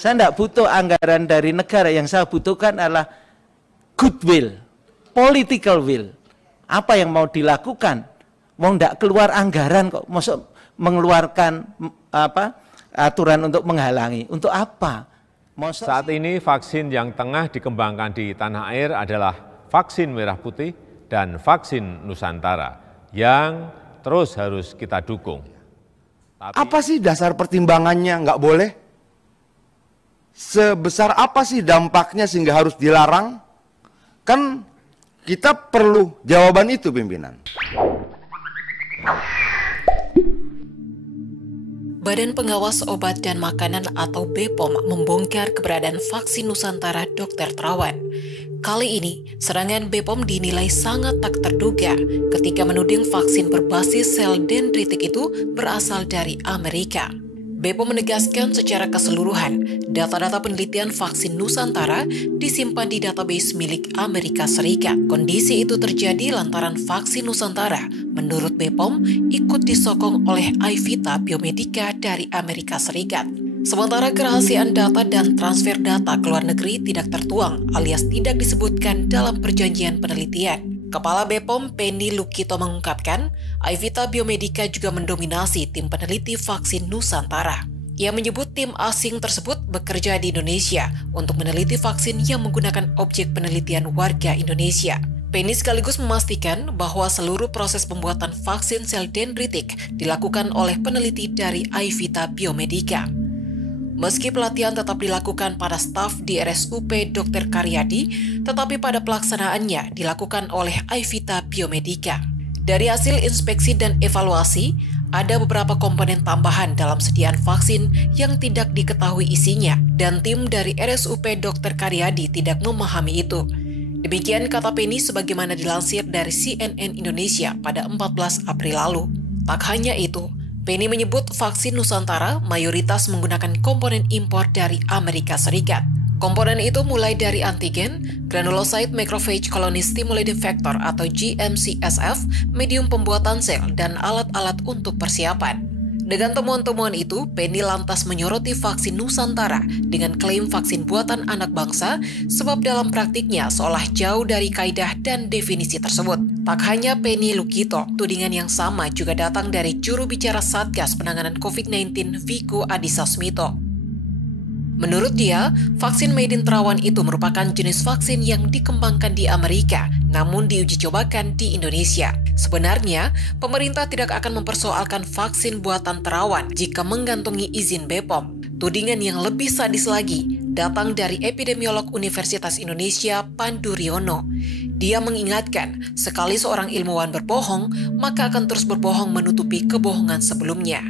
Saya tidak butuh anggaran dari negara, yang saya butuhkan adalah goodwill, political will. Apa yang mau dilakukan? Mau tidak keluar anggaran kok, maksud mengeluarkan aturan untuk menghalangi. Untuk apa? Saat ini vaksin yang tengah dikembangkan di tanah air adalah vaksin merah putih dan vaksin Nusantara yang terus harus kita dukung. Apa sih dasar pertimbangannya nggak boleh? Sebesar apa sih dampaknya sehingga harus dilarang? Kan kita perlu jawaban itu, pimpinan. Badan Pengawas Obat dan Makanan atau BPOM membongkar keberadaan vaksin Nusantara Dr. Terawan. Kali ini, serangan BPOM dinilai sangat tak terduga ketika menuding vaksin berbasis sel dendritik itu berasal dari Amerika. BPOM menegaskan secara keseluruhan, data-data penelitian vaksin Nusantara disimpan di database milik Amerika Serikat. Kondisi itu terjadi lantaran vaksin Nusantara, menurut BPOM, ikut disokong oleh iVita Biomedica dari Amerika Serikat. Sementara kerahasiaan data dan transfer data ke luar negeri tidak tertuang alias tidak disebutkan dalam perjanjian penelitian. Kepala BPOM Penny Lukito mengungkapkan, iVita Biomedica juga mendominasi tim peneliti vaksin Nusantara. Ia menyebut tim asing tersebut bekerja di Indonesia untuk meneliti vaksin yang menggunakan objek penelitian warga Indonesia. Penny sekaligus memastikan bahwa seluruh proses pembuatan vaksin sel dendritik dilakukan oleh peneliti dari iVita Biomedica. Meski pelatihan tetap dilakukan pada staf di RSUP Dr. Karyadi, tetapi pada pelaksanaannya dilakukan oleh iVita Biomedica. Dari hasil inspeksi dan evaluasi, ada beberapa komponen tambahan dalam sediaan vaksin yang tidak diketahui isinya, dan tim dari RSUP Dr. Karyadi tidak memahami itu. Demikian kata Penny sebagaimana dilansir dari CNN Indonesia pada 14 April lalu. Tak hanya itu, Penny menyebut vaksin Nusantara mayoritas menggunakan komponen impor dari Amerika Serikat. Komponen itu mulai dari antigen, granulocyte macrophage colony stimulating factor atau GM-CSF, medium pembuatan sel, dan alat-alat untuk persiapan. Dengan temuan-temuan itu, Penny lantas menyoroti vaksin Nusantara dengan klaim vaksin buatan anak bangsa, sebab dalam praktiknya seolah jauh dari kaidah dan definisi tersebut. Tak hanya Penny Lukito, tudingan yang sama juga datang dari juru bicara Satgas Penanganan COVID-19 Wiku Adhisa Smito. Menurut dia, vaksin Made in Terawan itu merupakan jenis vaksin yang dikembangkan di Amerika, namun diuji cobakan di Indonesia. Sebenarnya, pemerintah tidak akan mempersoalkan vaksin buatan Terawan jika mengantongi izin BPOM. Tudingan yang lebih sadis lagi datang dari epidemiolog Universitas Indonesia Pandu Riono. Dia mengingatkan, sekali seorang ilmuwan berbohong, maka akan terus berbohong menutupi kebohongan sebelumnya.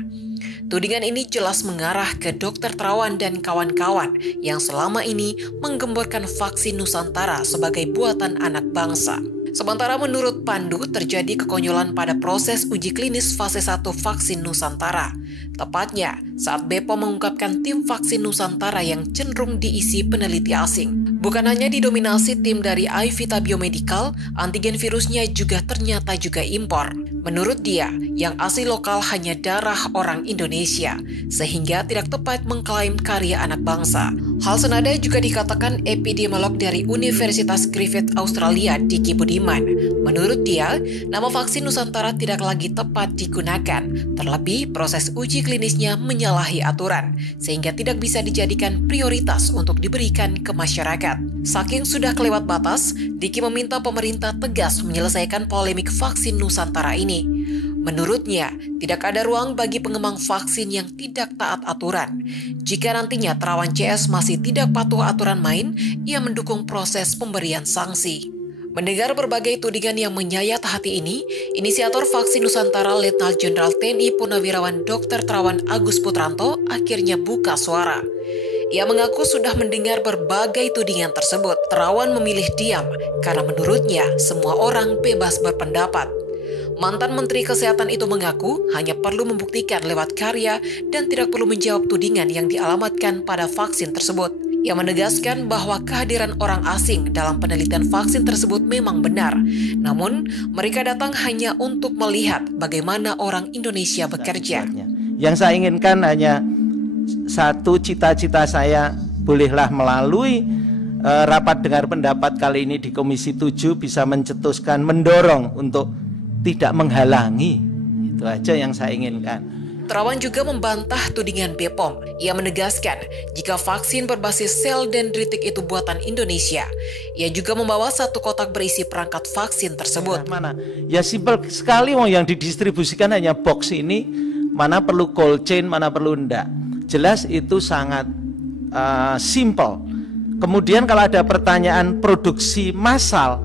Tudingan ini jelas mengarah ke Dr. Terawan dan kawan-kawan yang selama ini menggemborkan vaksin Nusantara sebagai buatan anak bangsa. Sementara menurut Pandu terjadi kekonyolan pada proses uji klinis fase 1 vaksin Nusantara. Tepatnya saat BPOM mengungkapkan tim vaksin Nusantara yang cenderung diisi peneliti asing. Bukan hanya didominasi tim dari iVita Biomedical, antigen virusnya ternyata juga impor. Menurut dia, yang asli lokal hanya darah orang Indonesia, sehingga tidak tepat mengklaim karya anak bangsa. Hal senada juga dikatakan epidemiolog dari Universitas Griffith Australia, Diki Budiman. Menurut dia, nama vaksin Nusantara tidak lagi tepat digunakan, terlebih proses uji klinisnya menyalahi aturan, sehingga tidak bisa dijadikan prioritas untuk diberikan ke masyarakat. Saking sudah kelewat batas, Diki meminta pemerintah tegas menyelesaikan polemik vaksin Nusantara ini. Menurutnya, tidak ada ruang bagi pengembang vaksin yang tidak taat aturan. Jika nantinya Terawan CS masih tidak patuh aturan main, ia mendukung proses pemberian sanksi. Mendengar berbagai tudingan yang menyayat hati ini, inisiator vaksin Nusantara Letnan Jenderal TNI Purnawirawan Dr. Terawan Agus Putranto akhirnya buka suara. Ia mengaku sudah mendengar berbagai tudingan tersebut. Terawan memilih diam karena menurutnya semua orang bebas berpendapat. Mantan Menteri Kesehatan itu mengaku hanya perlu membuktikan lewat karya dan tidak perlu menjawab tudingan yang dialamatkan pada vaksin tersebut. Ia menegaskan bahwa kehadiran orang asing dalam penelitian vaksin tersebut memang benar. Namun, mereka datang hanya untuk melihat bagaimana orang Indonesia bekerja. Yang saya inginkan hanya satu cita-cita saya bolehlah melalui rapat dengar pendapat kali ini di Komisi 7 bisa mencetuskan, mendorong untuk tidak menghalangi. Itu aja yang saya inginkan. Terawan juga membantah tudingan BPOM. Ia menegaskan jika vaksin berbasis sel dendritik itu buatan Indonesia. Ia juga membawa satu kotak berisi perangkat vaksin tersebut. Mana? Ya simpel sekali, yang didistribusikan hanya box ini, mana perlu cold chain, mana perlu enggak. Jelas itu sangat simple. Kemudian kalau ada pertanyaan produksi massal,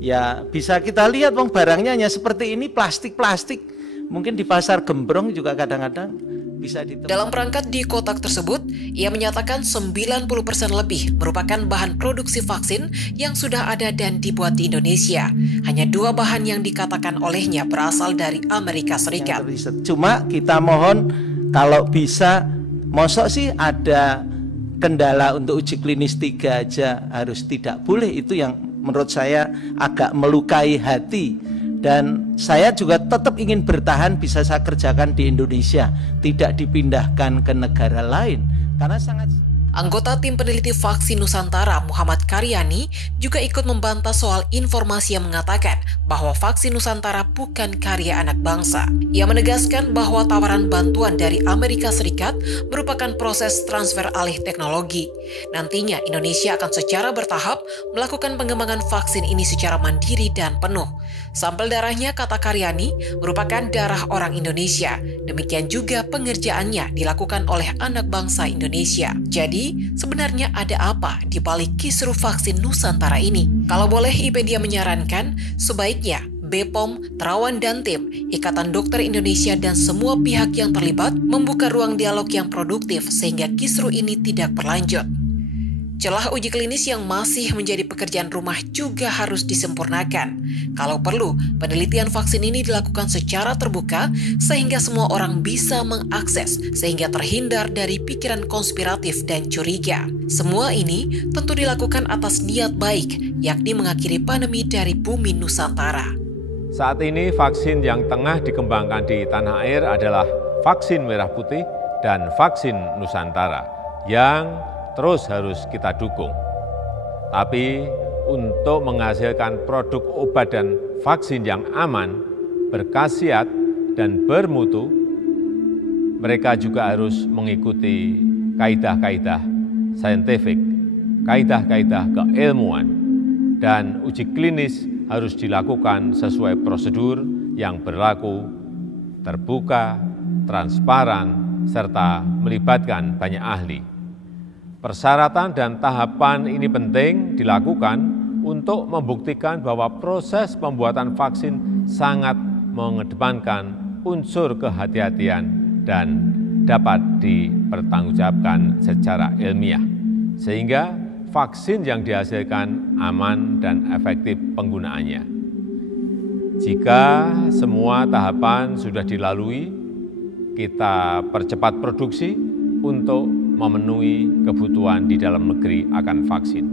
ya bisa kita lihat barangnya hanya seperti ini, plastik-plastik. Mungkin di pasar gembrong juga kadang-kadang bisa ditemukan. Dalam perangkat di kotak tersebut, ia menyatakan 90% lebih merupakan bahan produksi vaksin yang sudah ada dan dibuat di Indonesia. Hanya 2 bahan yang dikatakan olehnya berasal dari Amerika Serikat. Cuma kita mohon kalau bisa, mosok sih ada kendala untuk uji klinis 3 aja harus tidak boleh. Itu yang menurut saya agak melukai hati. Dan saya juga tetap ingin bertahan bisa saya kerjakan di Indonesia, tidak dipindahkan ke negara lain. Karena sangat... Anggota tim peneliti vaksin Nusantara Muhammad Karyani juga ikut membantah soal informasi yang mengatakan bahwa vaksin Nusantara bukan karya anak bangsa. Ia menegaskan bahwa tawaran bantuan dari Amerika Serikat merupakan proses transfer alih teknologi. Nantinya Indonesia akan secara bertahap melakukan pengembangan vaksin ini secara mandiri dan penuh. Sampel darahnya, kata Karyani, merupakan darah orang Indonesia. Demikian juga pengerjaannya dilakukan oleh anak bangsa Indonesia. Jadi, sebenarnya ada apa di balik kisruh vaksin Nusantara ini? Kalau boleh, IPedia menyarankan sebaiknya BPOM, Terawan dan tim, Ikatan Dokter Indonesia dan semua pihak yang terlibat membuka ruang dialog yang produktif sehingga kisruh ini tidak berlanjut. Celah uji klinis yang masih menjadi pekerjaan rumah juga harus disempurnakan. Kalau perlu, penelitian vaksin ini dilakukan secara terbuka sehingga semua orang bisa mengakses sehingga terhindar dari pikiran konspiratif dan curiga. Semua ini tentu dilakukan atas niat baik, yakni mengakhiri pandemi dari bumi Nusantara. Saat ini vaksin yang tengah dikembangkan di tanah air adalah vaksin merah putih dan vaksin Nusantara yang terus harus kita dukung. Tapi untuk menghasilkan produk obat dan vaksin yang aman, berkhasiat, dan bermutu, mereka juga harus mengikuti kaidah-kaidah saintifik, kaidah-kaidah keilmuan, dan uji klinis harus dilakukan sesuai prosedur yang berlaku, terbuka, transparan, serta melibatkan banyak ahli. Persyaratan dan tahapan ini penting dilakukan untuk membuktikan bahwa proses pembuatan vaksin sangat mengedepankan unsur kehati-hatian dan dapat dipertanggungjawabkan secara ilmiah, sehingga vaksin yang dihasilkan aman dan efektif penggunaannya. Jika semua tahapan sudah dilalui, kita percepat produksi untuk memenuhi kebutuhan di dalam negeri akan vaksin.